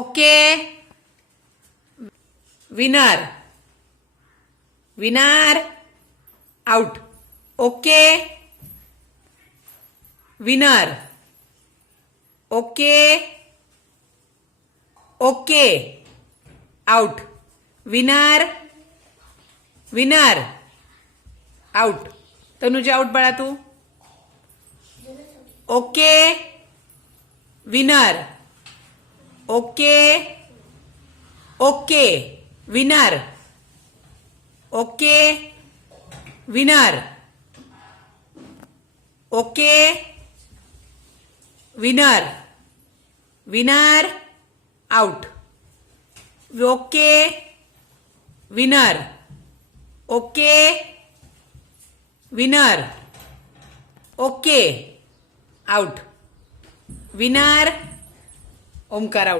okay winner winner out okay winner okay okay out winner winner out Tanuja out बाळा तू okay winner okay okay winner okay winner okay winner winner out okay winner okay winner okay out winner Omkar out